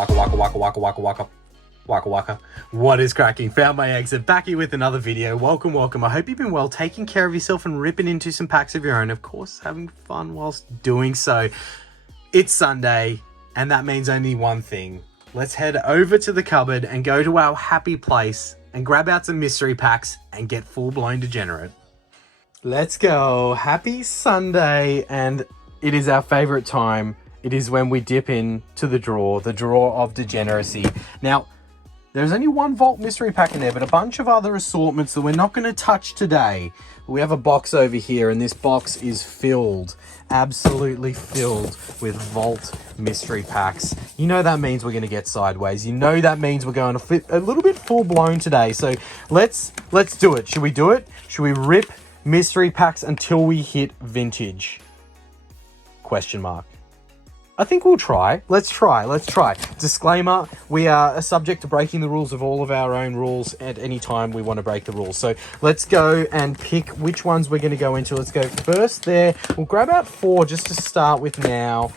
waka waka waka waka waka waka waka waka. What is cracking? Found my exit, back here with another video. Welcome. I hope you've been well, taking care of yourself and ripping into some packs of your own. Of course, having fun whilst doing so. It's Sunday, and that means only one thing. Let's head over to the cupboard and go to our happy place and grab out some mystery packs and get full-blown degenerate. Let's go. Happy Sunday, and it is our favorite time. It is when we dip in to the draw of degeneracy. Now, there's only one Vault mystery pack in there, but a bunch of other assortments that we're not going to touch today. We have a box over here, and this box is filled, absolutely filled with Vault mystery packs. You know that means we're going to get sideways. You know that means we're going to fit a little bit full blown today. So let's do it. Should we do it? Should we rip mystery packs until we hit vintage? Question mark. I think we'll try. Let's try. Disclaimer, we are subject to breaking the rules of all of our own rules at any time we want to break the rules. So let's go and pick which ones we're going to go into. Let's go first there. We'll grab out 4 just to start with now.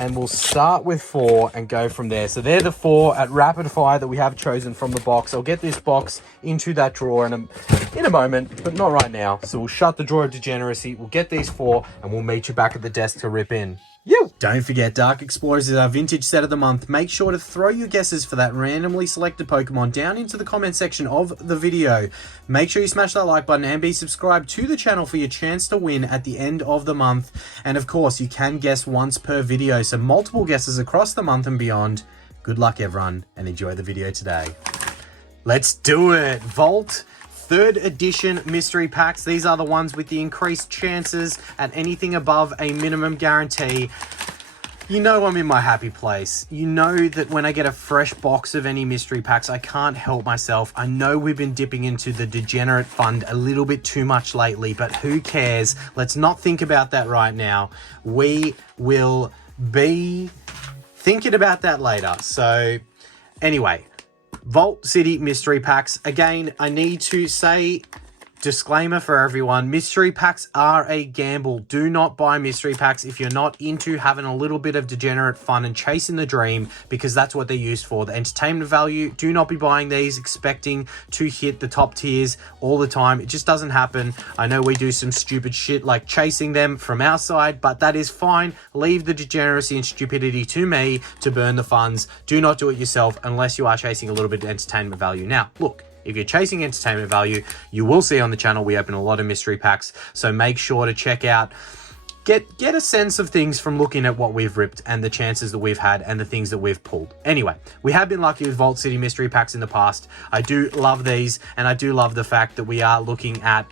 And we'll start with 4 and go from there. So they're the 4 at rapid fire that we have chosen from the box. I'll get this box into that drawer in a moment, but not right now. So we'll shut the drawer of degeneracy. We'll get these 4 and we'll meet you back at the desk to rip in. You. Don't forget, Dark Explorers is our vintage set of the month. Make sure to throw your guesses for that randomly selected Pokemon down into the comment section of the video. Make sure you smash that like button and be subscribed to the channel for your chance to win at the end of the month. And of course, you can guess once per video, so multiple guesses across the month and beyond. Good luck, everyone, and enjoy the video today. Let's do it. Vault 3rd edition mystery packs. These are the ones with the increased chances at anything above a minimum guarantee. You know I'm in my happy place. You know that when I get a fresh box of any mystery packs, I can't help myself. I know we've been dipping into the degenerate fund a little bit too much lately, but who cares? Let's not think about that right now. We will be thinking about that later. So anyway, Vault City mystery packs. Again, I need to say, disclaimer for everyone, mystery packs are a gamble. Do not buy mystery packs if you're not into having a little bit of degenerate fun and chasing the dream, because that's what they're used for. The entertainment value, do not be buying these expecting to hit the top tiers all the time. It just doesn't happen. I know we do some stupid shit like chasing them from our side, but that is fine. Leave the degeneracy and stupidity to me to burn the funds. Do not do it yourself unless you are chasing a little bit of entertainment value. Now, look, if you're chasing entertainment value, you will see on the channel we open a lot of mystery packs, so make sure to check out, get a sense of things from looking at what we've ripped and the chances that we've had and the things that we've pulled. Anyway, we have been lucky with Vault City mystery packs in the past. I do love these, and I do love the fact that we are looking at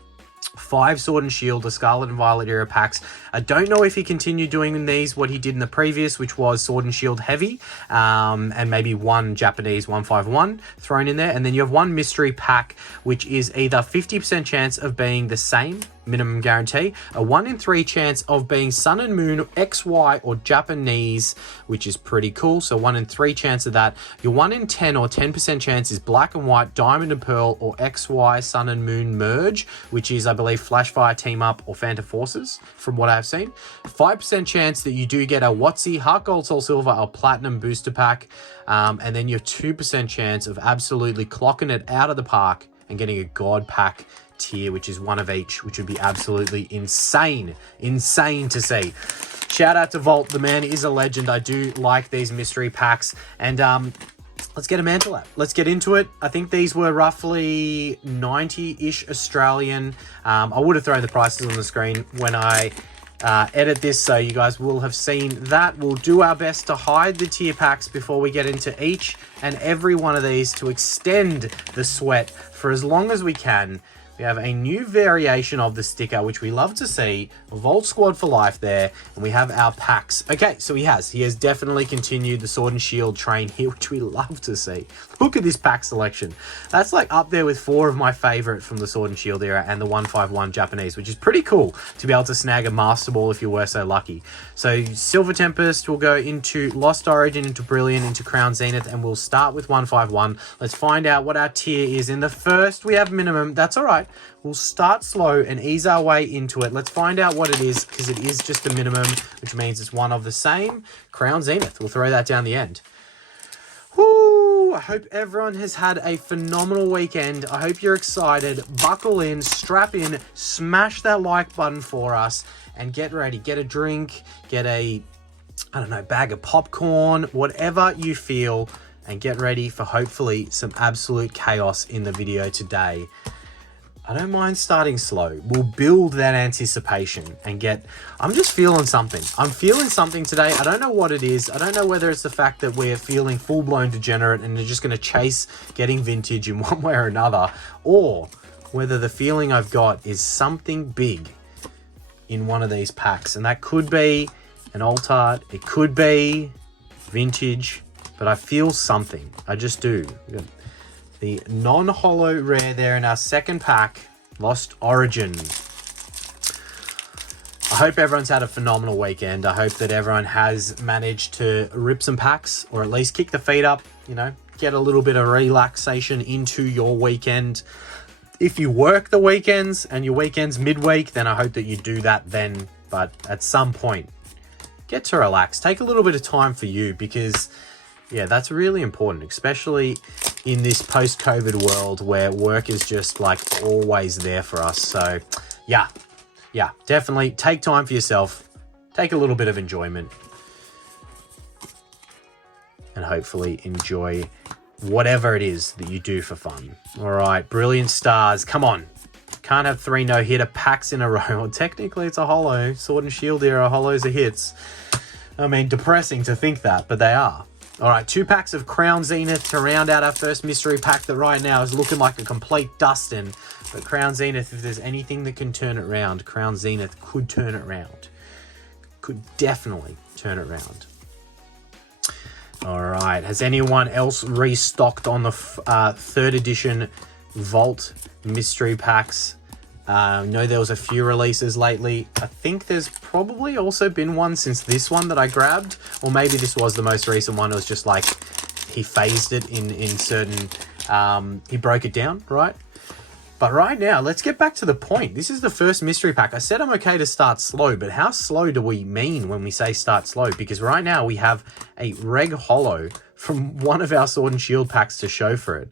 5 Sword and Shield, the Scarlet and Violet era packs. I don't know if he continued doing these, what he did in the previous, which was Sword and Shield heavy, and maybe 1 Japanese 151 thrown in there. And then you have 1 mystery pack, which is either 50% chance of being the same minimum guarantee, a 1 in 3 chance of being Sun and Moon, XY, or Japanese, which is pretty cool. So 1 in 3 chance of that. Your 1 in 10 or 10% chance is Black and White, Diamond and Pearl, or XY Sun and Moon merge, which is, I believe, Flashfire Team Up or Phantom Forces, from what I've seen. 5% chance that you do get a WotC, Heart Gold, Soul Silver, or Platinum booster pack. And then your 2% chance of absolutely clocking it out of the park and getting a God pack tier, which is 1 of each, which would be absolutely insane to see. Shout out to Vault, the man is a legend. I do like these mystery packs, and let's get a mantle out. Let's get into it. I think these were roughly 90-ish Australian. I would have thrown the prices on the screen when I edit this, so you guys will have seen that. We'll do our best to hide the tier packs before we get into each and every one of these to extend the sweat for as long as we can. We have a new variation of the sticker, which we love to see. Vault Squad for life there. And we have our packs. Okay, so he has definitely continued the Sword and Shield train here, which we love to see. Look at this pack selection. That's like up there with 4 of my favorite from the Sword and Shield era and the 151 Japanese, which is pretty cool to be able to snag a Master Ball if you were so lucky. So Silver Tempest will go into Lost Origin, into Brilliant, into Crown Zenith, and we'll start with 151. Let's find out what our tier is. In the first, we have minimum. That's all right. right? We'll start slow and ease our way into it. Let's find out what it is, because it is just a minimum, which means it's one of the same. Crown Zenith. We'll throw that down the end. Woo! I hope everyone has had a phenomenal weekend. I hope you're excited. Buckle in, strap in, smash that like button for us, and get ready. Get a drink, get a, I don't know, bag of popcorn, whatever you feel, and get ready for hopefully some absolute chaos in the video today. I don't mind starting slow. We'll build that anticipation and I'm just feeling something. I'm feeling something today. I don't know what it is. I don't know whether it's the fact that we're feeling full-blown degenerate and they're just going to chase getting vintage in one way or another, or whether the feeling I've got is something big in one of these packs. And that could be an alt art. It could be vintage, but I feel something. I just do. The non-holo rare there in our second pack, Lost Origin. I hope everyone's had a phenomenal weekend. I hope that everyone has managed to rip some packs, or at least kick the feet up, you know, get a little bit of relaxation into your weekend. If you work the weekends and your weekend's midweek, then I hope that you do that then. But at some point, get to relax. Take a little bit of time for you, because yeah, that's really important, especially in this post-COVID world where work is just like always there for us. So yeah, definitely take time for yourself, take a little bit of enjoyment, and hopefully enjoy whatever it is that you do for fun. All right, Brilliant Stars, come on. Can't have 3 no-hitter packs in a row. Well, technically it's a holo. Sword and Shield era holos are hits. I mean, depressing to think that, but they are. All right, 2 packs of Crown Zenith to round out our first mystery pack that right now is looking like a complete dustin'. But Crown Zenith, if there's anything that can turn it around, Crown Zenith could turn it around. Could definitely turn it around. All right, has anyone else restocked on the 3rd edition Vault mystery packs? I know there was a few releases lately. I think there's probably also been one since this one that I grabbed, or maybe this was the most recent one. It was just like he phased it in certain, he broke it down, right? But right now, let's get back to the point. This is the first mystery pack. I said I'm okay to start slow, but how slow do we mean when we say start slow? Because right now we have a reg holo from one of our Sword and Shield packs to show for it.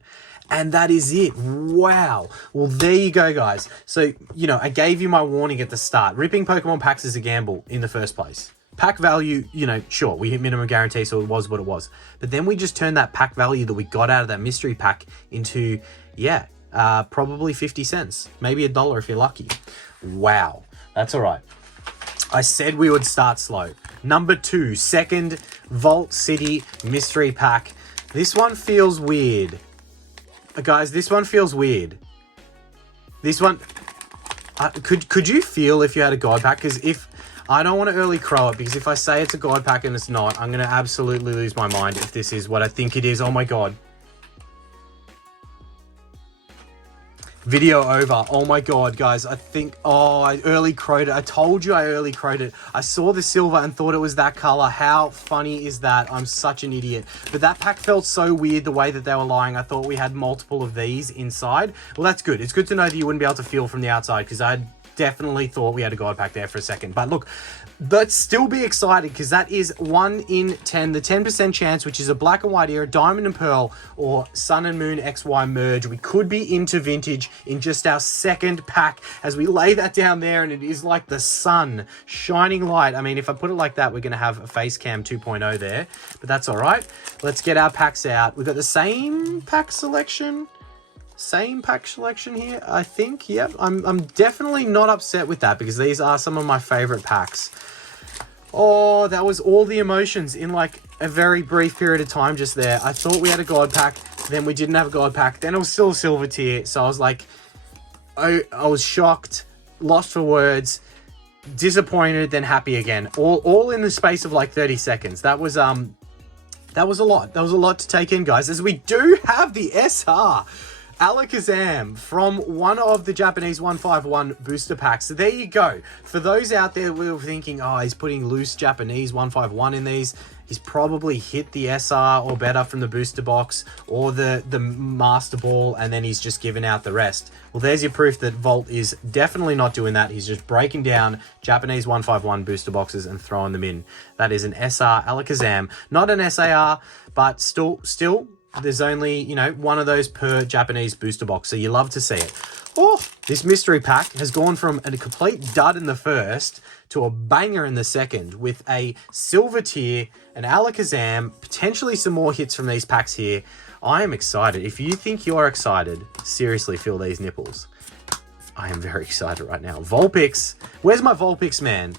And that is it. Wow. Well, there you go, guys. So, you know, I gave you my warning at the start. Ripping Pokemon packs is a gamble in the first place. Pack value, you know, sure, we hit minimum guarantee, so it was what it was. But then we just turned that pack value that we got out of that mystery pack into, yeah, probably 50 cents. Maybe $1 if you're lucky. Wow. That's all right. I said we would start slow. Number 2, second Vault City mystery pack. This one feels weird. Guys, this one feels weird. This one, could you feel if you had a God pack? Because if, I don't want to early crow it, because if I say it's a God pack and it's not, I'm going to absolutely lose my mind if this is what I think it is. Oh my God. Video over. Oh my God, guys. I think, I early crowed it. I told you I early crowed it. I saw the silver and thought it was that color. How funny is that? I'm such an idiot. But that pack felt so weird the way that they were lying. I thought we had multiple of these inside. Well, that's good. It's good to know that you wouldn't be able to feel from the outside, because I definitely thought we had a God pack there for a second. But look, let's still be excited, because that is 1 in 10, the 10% chance, which is a black and white era, diamond and pearl, or sun and moon XY merge. We could be into vintage in just our second pack as we lay that down there, and it is like the sun shining light. I mean, if I put it like that, we're going to have a face cam 2.0 there, but that's all right. Let's get our packs out. We've got the same pack selection. Same pack selection here, I think. Yep, I'm definitely not upset with that, because these are some of my favorite packs. Oh, that was all the emotions in like a very brief period of time just there. I thought we had a God pack, then we didn't have a God pack, then it was still a silver tier. So I was like, I was shocked, lost for words, disappointed, then happy again. All in the space of like 30 seconds. That was a lot. That was a lot to take in, guys, as we do have the SR. Alakazam from one of the Japanese 151 booster packs. So there you go. For those out there who were thinking, oh, he's putting loose Japanese 151 in these, he's probably hit the SR or better from the booster box or the Master Ball, and then he's just given out the rest. Well, there's your proof that Vault is definitely not doing that. He's just breaking down Japanese 151 booster boxes and throwing them in. That is an SR Alakazam. Not an SAR, but still, there's only, you know, one of those per Japanese booster box, so you love to see it. Oh, this mystery pack has gone from a complete dud in the first to a banger in the second with a silver tier, an Alakazam, potentially some more hits from these packs here. I am excited. If you think you're excited, seriously feel these nipples. I am very excited right now. Vulpix. Where's my Vulpix, man?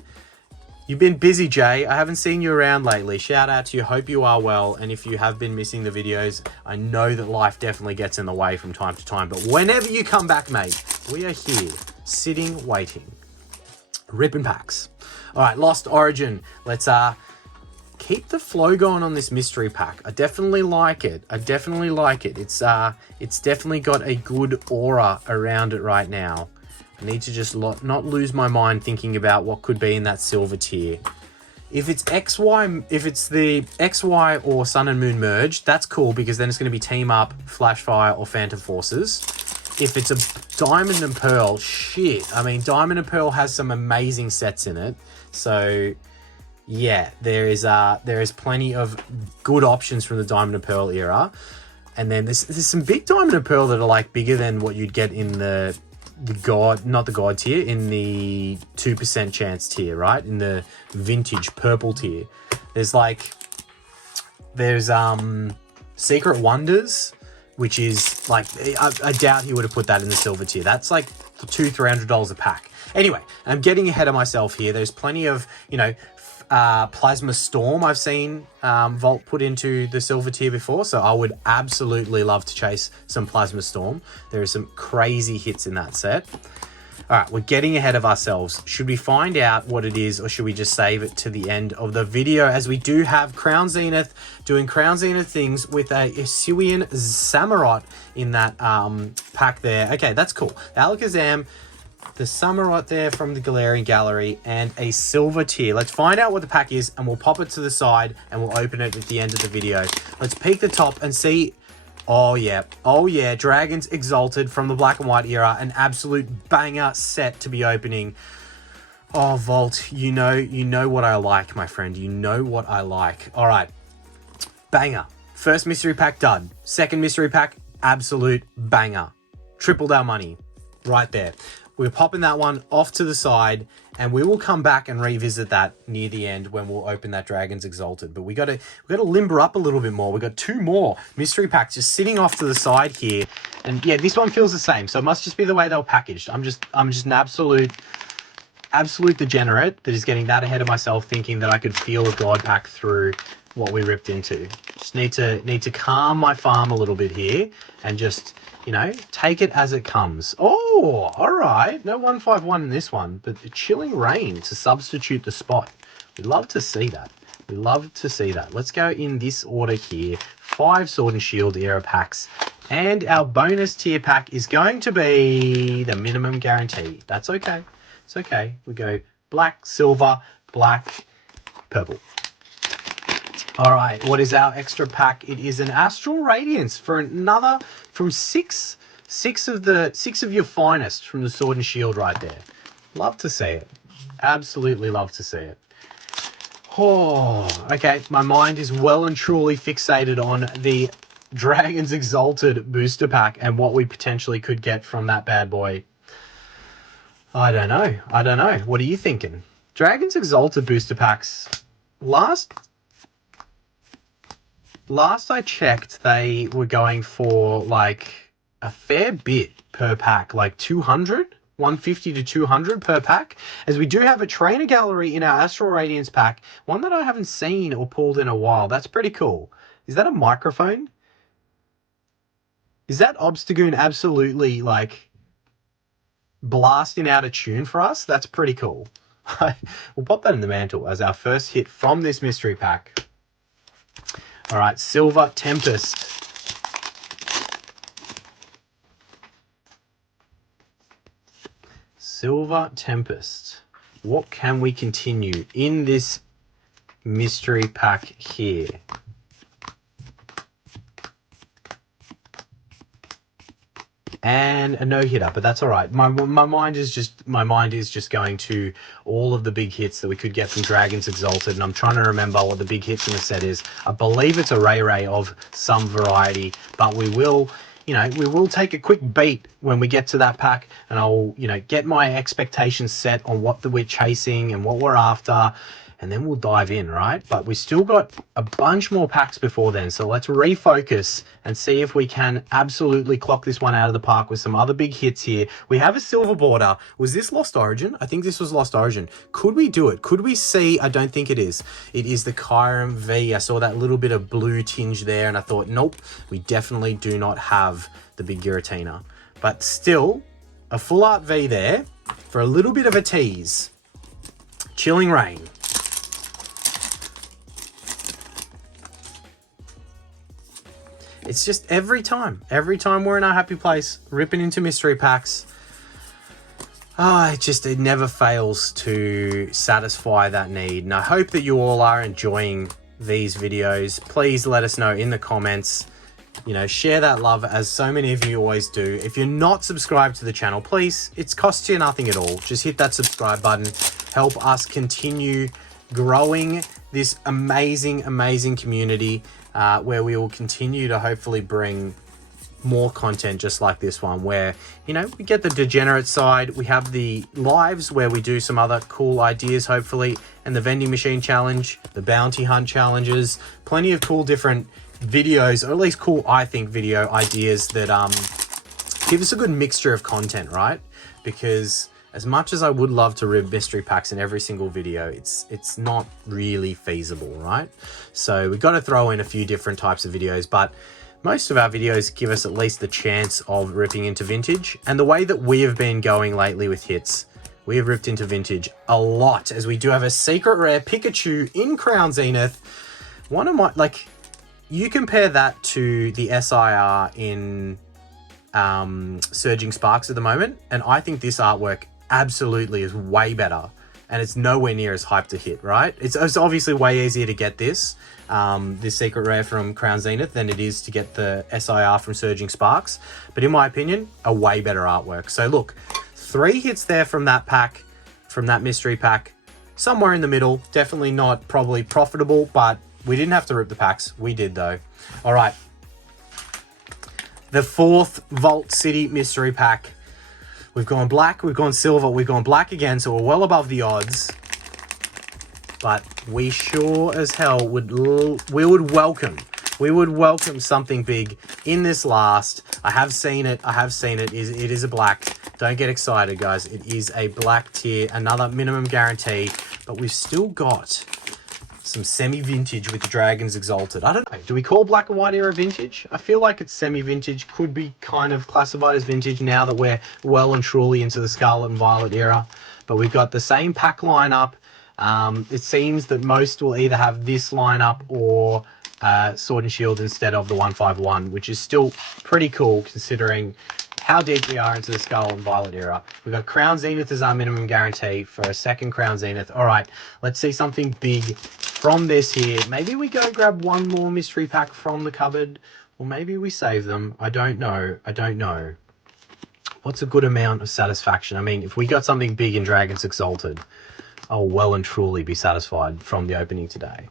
You've been busy, Jay. I haven't seen you around lately. Shout out to you. Hope you are well. And if you have been missing the videos, I know that life definitely gets in the way from time to time. But whenever you come back, mate, we are here, sitting, waiting. Ripping packs. All right, Lost Origin. Let's keep the flow going on this mystery pack. I definitely like it. It's definitely got a good aura around it right now. I need to just not lose my mind thinking about what could be in that silver tier. If it's XY, if it's the XY or Sun and Moon merge, that's cool because then it's going to be Team Up, Flash Fire, or Phantom Forces. If it's a Diamond and Pearl, shit. I mean, Diamond and Pearl has some amazing sets in it. So, yeah, there is plenty of good options from the Diamond and Pearl era. And then there's some big Diamond and Pearl that are like bigger than what you'd get in the not the God tier, in the 2% chance tier, right? In the vintage purple tier. There's Secret Wonders, which is like, I doubt he would have put that in the silver tier. That's like $200-300 a pack. Anyway, I'm getting ahead of myself here. There's plenty of, you know, Plasma Storm I've seen Vault put into the silver tier before, so I would absolutely love to chase some Plasma Storm. There are some crazy hits in that set. All right, we're getting ahead of ourselves. Should we find out what it is, or should we just save it to the end of the video, as we do have Crown Zenith doing Crown Zenith things with a Hisuian Samurott in that pack there. Okay, that's cool. Alakazam, the Samurott there from the Galarian Gallery, and a silver tier. Let's find out what the pack is, and we'll pop it to the side, and we'll open it at the end of the video. Let's peek the top and see. Oh yeah, Dragons Exalted from the Black and White era, an absolute banger set to be opening. Oh, Vault, you know what I like, my friend. You know what I like. All right, banger. First mystery pack done. Second mystery pack, absolute banger. Tripled our money right there. We're popping that one off to the side, and we will come back and revisit that near the end when we'll open that Dragons Exalted. But we got to limber up a little bit more. We got two more mystery packs just sitting off to the side here, and yeah, this one feels the same. So it must just be the way they were packaged. I'm just an absolute degenerate that is getting that ahead of myself, thinking that I could feel a God pack through what we ripped into. Just need to calm my farm a little bit here and just, you know, take it as it comes. Oh, all right. No 151 in this one, but a Chilling Rain to substitute the spot. We love to see that. We love to see that. Let's go in this order here. 5 Sword and Shield era packs. And our bonus tier pack is going to be the minimum guarantee. That's okay. It's okay. We go black, silver, black, purple. All right, what is our extra pack? It is an Astral Radiance for another, from six of your finest from the Sword and Shield right there. Love to see it. Absolutely love to see it. Oh, okay. My mind is well and truly fixated on the Dragons Exalted booster pack and what we potentially could get from that bad boy. I don't know. What are you thinking? Dragons Exalted booster packs, Last I checked, they were going for like a fair bit per pack, like 150 to 200 per pack, as we do have a trainer gallery in our Astral Radiance pack, one that I haven't seen or pulled in a while. That's pretty cool. Is that a microphone? Is that Obstagoon absolutely like blasting out a tune for us? That's pretty cool. We'll pop that in the mantle as our first hit from this mystery pack. All right, Silver Tempest. Silver Tempest. What can we continue in this mystery pack here? And a no hitter, but that's all right. My mind is just going to all of the big hits that we could get from Dragons Exalted, and I'm trying to remember what the big hits in the set is. I believe it's a Ray of some variety, but we will, we will take a quick beat when we get to that pack, and I'll, get my expectations set on what we're chasing and what we're after, and then we'll dive in, right? But we still got a bunch more packs before then, so let's refocus and see if we can absolutely clock this one out of the park with some other big hits here. We have a silver border. Was this Lost Origin? I think this was Lost Origin. Could we do it? Could we see? I don't think it is. It is the Kyurem V. I saw that little bit of blue tinge there, and I thought, nope, we definitely do not have the big Giratina. But still, a full art V there for a little bit of a tease. Chilling Rain. It's just every time we're in our happy place, ripping into mystery packs. It never fails to satisfy that need. And I hope that you all are enjoying these videos. Please let us know in the comments. Share that love as so many of you always do. If you're not subscribed to the channel, please, it costs you nothing at all. Just hit that subscribe button. Help us continue growing this amazing community. Where we will continue to hopefully bring more content just like this one, where, we get the degenerate side, we have the lives where we do some other cool ideas, hopefully, and the vending machine challenge, the bounty hunt challenges, plenty of cool different videos, or at least cool, I think, video ideas that give us a good mixture of content, right? Because as much as I would love to rib mystery packs in every single video, it's not really feasible, right? So we've got to throw in a few different types of videos, but most of our videos give us at least the chance of ripping into vintage. And the way that we have been going lately with hits, we have ripped into vintage a lot, as we do have a secret rare Pikachu in Crown Zenith. One of my, you compare that to the SIR in Surging Sparks at the moment, and I think this artwork absolutely is way better, and it's nowhere near as hyped to hit, right? It's obviously way easier to get this secret rare from Crown Zenith than it is to get the SIR from Surging Sparks, but in my opinion, a way better artwork. So look, 3 hits there from that pack, from that mystery pack, somewhere in the middle. Definitely not probably profitable, but we didn't have to rip the packs. We did though. All right, the 4th Vault City mystery pack. We've gone black, we've gone silver, we've gone black again, so we're well above the odds. But we sure as hell would welcome something big in this last. I have seen it. It is a black. Don't get excited, guys. It is a black tier, another minimum guarantee, but we've still got some semi-vintage with the Dragons Exalted. I don't know. Do we call Black and White era vintage? I feel like it's semi-vintage. Could be kind of classified as vintage now that we're well and truly into the Scarlet and Violet era. But we've got the same pack lineup. It seems that most will either have this lineup or Sword and Shield instead of the 151, which is still pretty cool considering how deep we are into the Scarlet and Violet era. We've got Crown Zenith as our minimum guarantee for a second Crown Zenith. All right, let's see something big from this here. Maybe we go grab one more mystery pack from the cupboard, or maybe we save them. I don't know. What's a good amount of satisfaction? I mean, if we got something big in Dragons Exalted, I'll well and truly be satisfied from the opening today.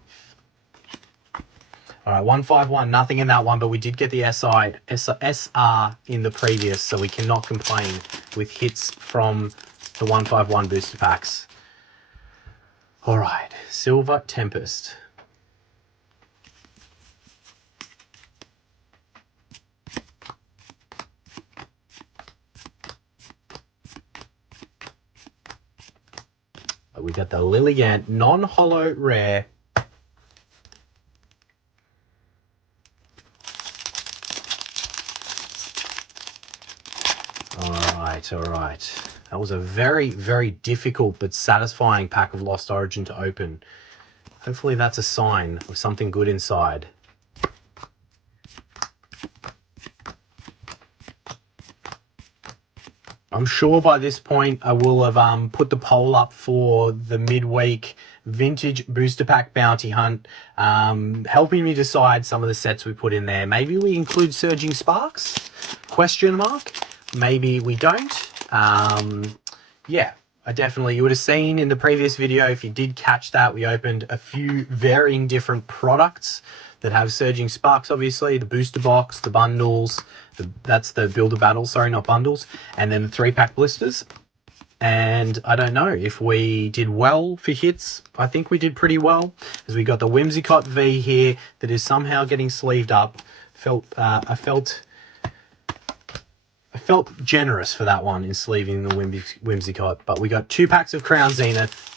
All right, 151, nothing in that one, but we did get the SR in the previous, so we cannot complain with hits from the 151 booster packs. All right, Silver Tempest. We got the Lilligant non-holo rare. All right. That was a very, very difficult but satisfying pack of Lost Origin to open. Hopefully that's a sign of something good inside. I'm sure by this point I will have put the poll up for the midweek vintage booster pack bounty hunt, helping me decide some of the sets we put in there. Maybe we include Surging Sparks? Question mark. Maybe we don't. Yeah, I definitely, you would have seen in the previous video, if you did catch that, we opened a few varying different products that have Surging Sparks, obviously, the booster box, the bundles, that's the builder battle, sorry, not bundles, and then the 3-pack blisters. And I don't know if we did well for hits. I think we did pretty well, as we got the Whimsicott V here that is somehow getting sleeved up. I felt generous for that one in sleeving the Whimsicott, but we got 2 packs of Crown Zenith.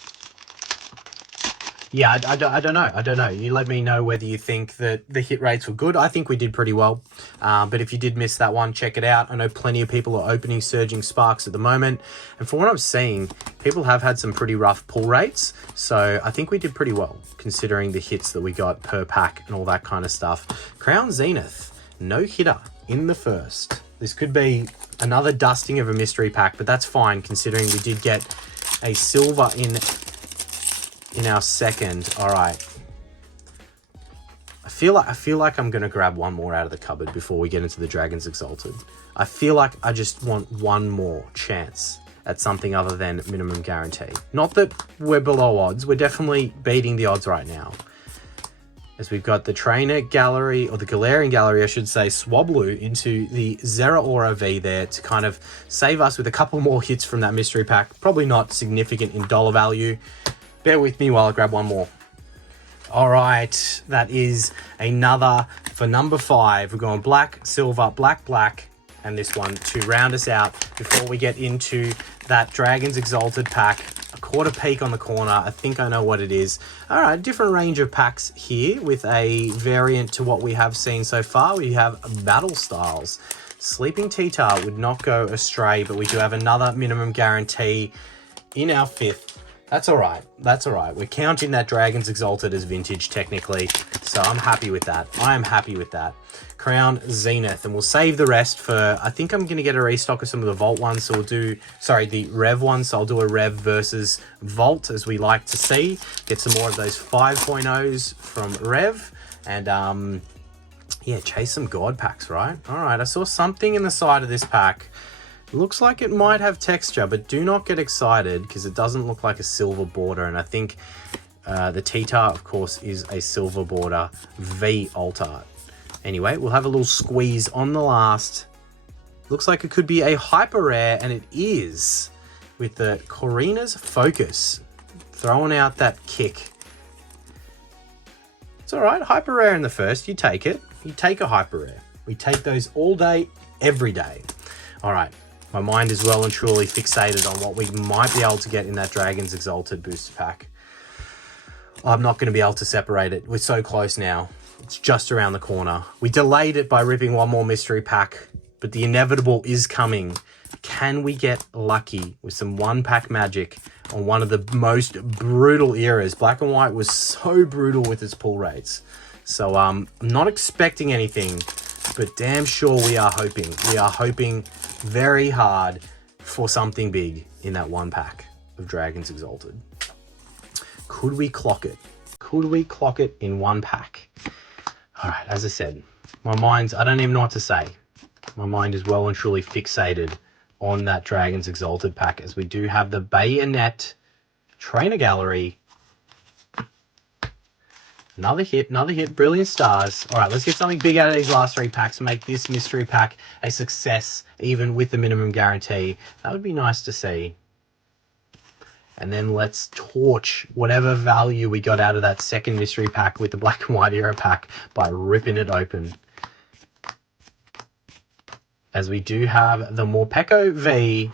Yeah, I don't know. You let me know whether you think that the hit rates were good. I think we did pretty well. But if you did miss that one, check it out. I know plenty of people are opening Surging Sparks at the moment. And from what I'm seeing, people have had some pretty rough pull rates. So I think we did pretty well, considering the hits that we got per pack and all that kind of stuff. Crown Zenith, no hitter in the first. This could be another dusting of a mystery pack, but that's fine, considering we did get a silver in our second. All right, I feel like I'm gonna grab one more out of the cupboard before we get into the Dragons Exalted. I feel like I just want one more chance at something other than minimum guarantee. Not that we're below odds, we're definitely beating the odds right now, as we've got the Trainer Gallery, or the Galarian Gallery, I should say, Swablu into the Zeraora V there to kind of save us with a couple more hits from that mystery pack. Probably not significant in dollar value. Bear with me while I grab one more. All right, that is another for number 5. We're going black, silver, black, black, and this one to round us out before we get into that Dragons Exalted pack. A quarter peak on the corner. I think I know what it is. All right, different range of packs here with a variant to what we have seen so far. We have Battle Styles. Sleeping T-Tar would not go astray, but we do have another minimum guarantee in our 5th. That's all right. That's all right. We're counting that Dragons Exalted as vintage technically, so I'm happy with that. I am happy with that. Crown Zenith, and we'll save the rest for, I think I'm going to get a restock of some of the Vault ones, so we'll do, sorry, the Rev ones, so I'll do a Rev versus Vault, as we like to see. Get some more of those 5.0s from Rev, and yeah, chase some God packs, right? All right, I saw something in the side of this pack. Looks like it might have texture, but do not get excited because it doesn't look like a silver border. And I think the T-Tar, of course, is a silver border V alt art. Anyway, we'll have a little squeeze on the last. Looks like it could be a hyper rare, and it is, with the Corina's Focus throwing out that kick. It's all right, hyper rare in the first. You take it. You take a hyper rare. We take those all day, every day. All right. My mind is well and truly fixated on what we might be able to get in that Dragons Exalted booster pack. I'm not going to be able to separate it. We're so close now. It's just around the corner. We delayed it by ripping one more mystery pack, but the inevitable is coming. Can we get lucky with some 1-pack magic on one of the most brutal eras? Black and White was so brutal with its pull rates. So I'm not expecting anything, but damn sure we are hoping. We are hoping very hard for something big in that 1-pack of Dragons Exalted. Could we clock it? Could we clock it in 1 pack? All right, as I said, my mind's, I don't even know what to say. My mind is well and truly fixated on that Dragons Exalted pack, as we do have the Bayonet Trainer Gallery. Another hit, Brilliant Stars. All right, let's get something big out of these last 3 packs and make this mystery pack a success, even with the minimum guarantee. That would be nice to see. And then let's torch whatever value we got out of that second mystery pack with the Black and White era pack by ripping it open. As we do have the Morpeko V.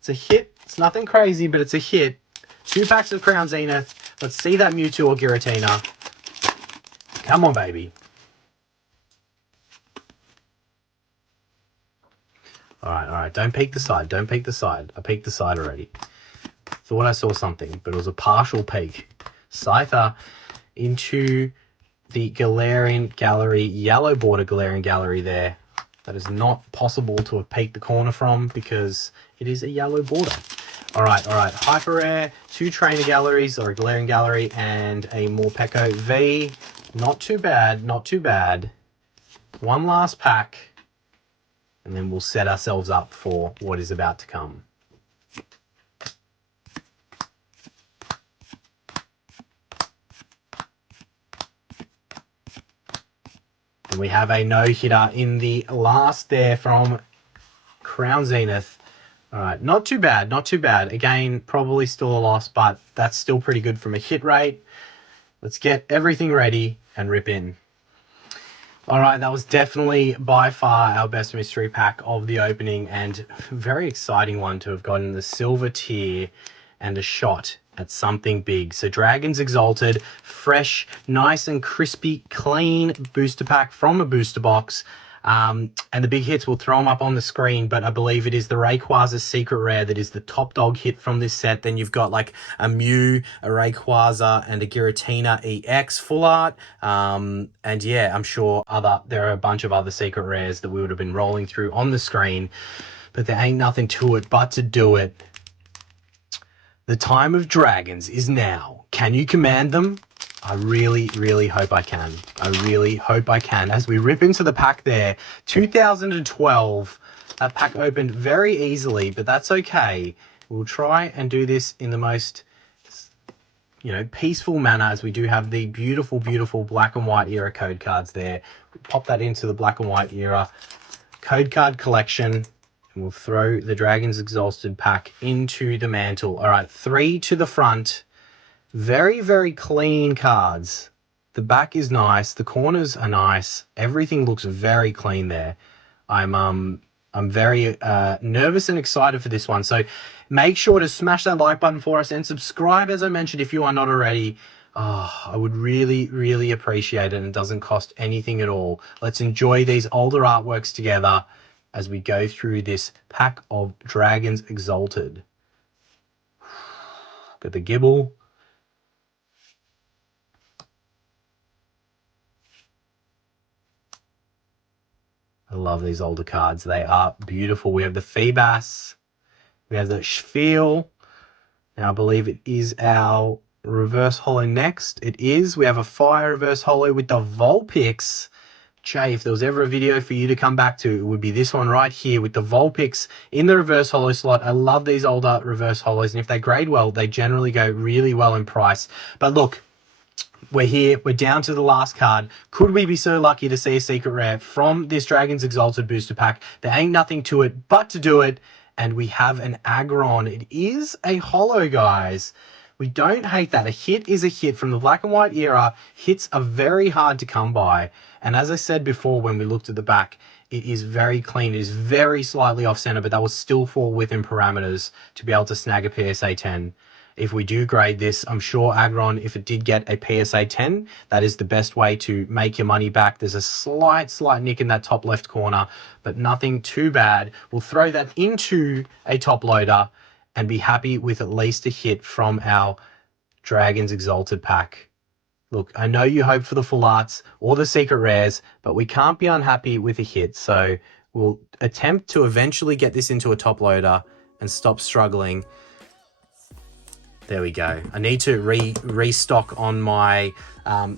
It's a hit. It's nothing crazy, but it's a hit. 2 packs of Crown Zenith. Let's see that Mewtwo or Giratina. Come on, baby. All right. Don't peek the side. Don't peek the side. I peeked the side already. Thought I saw something, but it was a partial peek. Scyther into the Galarian Gallery, yellow border Galarian Gallery there. that is not possible to have peeked the corner from because it is a yellow border. All right. Hyper rare, 2 trainer galleries or a glaring gallery, and a Morpeko V. Not too bad, not too bad. One last pack, and then we'll set ourselves up for what is about to come. And we have a no-hitter in the last there from Crown Zenith. All right, not too bad, not too bad. Again, probably still a loss, but that's still pretty good from a hit rate. Let's get everything ready and rip in. All right, that was definitely by far our best mystery pack of the opening, and very exciting one to have gotten the silver tier and a shot at something big. So Dragons Exalted, fresh, nice and crispy, clean booster pack from a booster box. And the big hits, will throw them up on the screen, but I believe it is the Rayquaza Secret Rare that is the top dog hit from this set. Then you've got like a Mew, a Rayquaza, and a Giratina EX full art. And yeah, I'm sure there are a bunch of other Secret Rares that we would have been rolling through on the screen, but there ain't nothing to it but to do it. The time of dragons is now. Can you command them? I really, really hope I can. I really hope I can. As we rip into the pack there, 2012, that pack opened very easily, but that's okay. We'll try and do this in the most, peaceful manner, as we do have the beautiful, beautiful black and white era code cards there. Pop that into the black and white era code card collection, and we'll throw the Dragons Exhausted pack into the mantle. All right, 3 to the front. Very, very clean cards. The back is nice. The corners are nice. Everything looks very clean there. I'm very nervous and excited for this one. So make sure to smash that like button for us and subscribe, as I mentioned, if you are not already. I would really, really appreciate it, and it doesn't cost anything at all. Let's enjoy these older artworks together as we go through this pack of Dragons Exalted. Got the Gibble. I love these older cards. They are beautiful. We have the Feebas. We have the Spiel. Now, I believe it is our reverse holo next. It is. We have a Fire reverse holo with the Vulpix. Jay, if there was ever a video for you to come back to, it would be this one right here with the Vulpix in the reverse holo slot. I love these older reverse holos, and if they grade well, they generally go really well in price. But look, we're here. We're down to the last card. Could we be so lucky to see a secret rare from this Dragons Exalted booster pack? There ain't nothing to it but to do it. And we have an Aggron. It is a holo, guys. We don't hate that. A hit is a hit. From the black and white era, hits are very hard to come by. And as I said before, when we looked at the back, it is very clean. It is very slightly off center, but that will still fall within parameters to be able to snag a PSA 10. If we do grade this, I'm sure Aggron, if it did get a PSA 10, that is the best way to make your money back. There's a slight nick in that top left corner, but nothing too bad. We'll throw that into a top loader and be happy with at least a hit from our Dragons Exalted pack. Look, I know you hope for the full arts or the secret rares, but we can't be unhappy with a hit. So we'll attempt to eventually get this into a top loader and stop struggling. There we go. I need to restock on my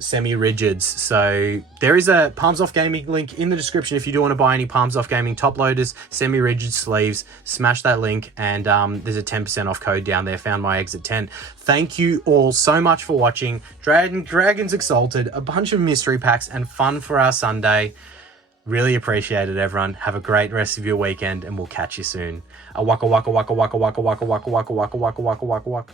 semi-rigids. So there is a Palms Off Gaming link in the description if you do want to buy any Palms Off Gaming top loaders, semi-rigid sleeves. Smash that link, and there's a 10% off code down there, foundmyexit 10. Thank you all so much for watching. Dragons Exalted, a bunch of mystery packs and fun for our Sunday. Really appreciate it, everyone. Have a great rest of your weekend, and we'll catch you soon. A waka waka waka waka waka waka waka waka waka waka waka waka waka waka.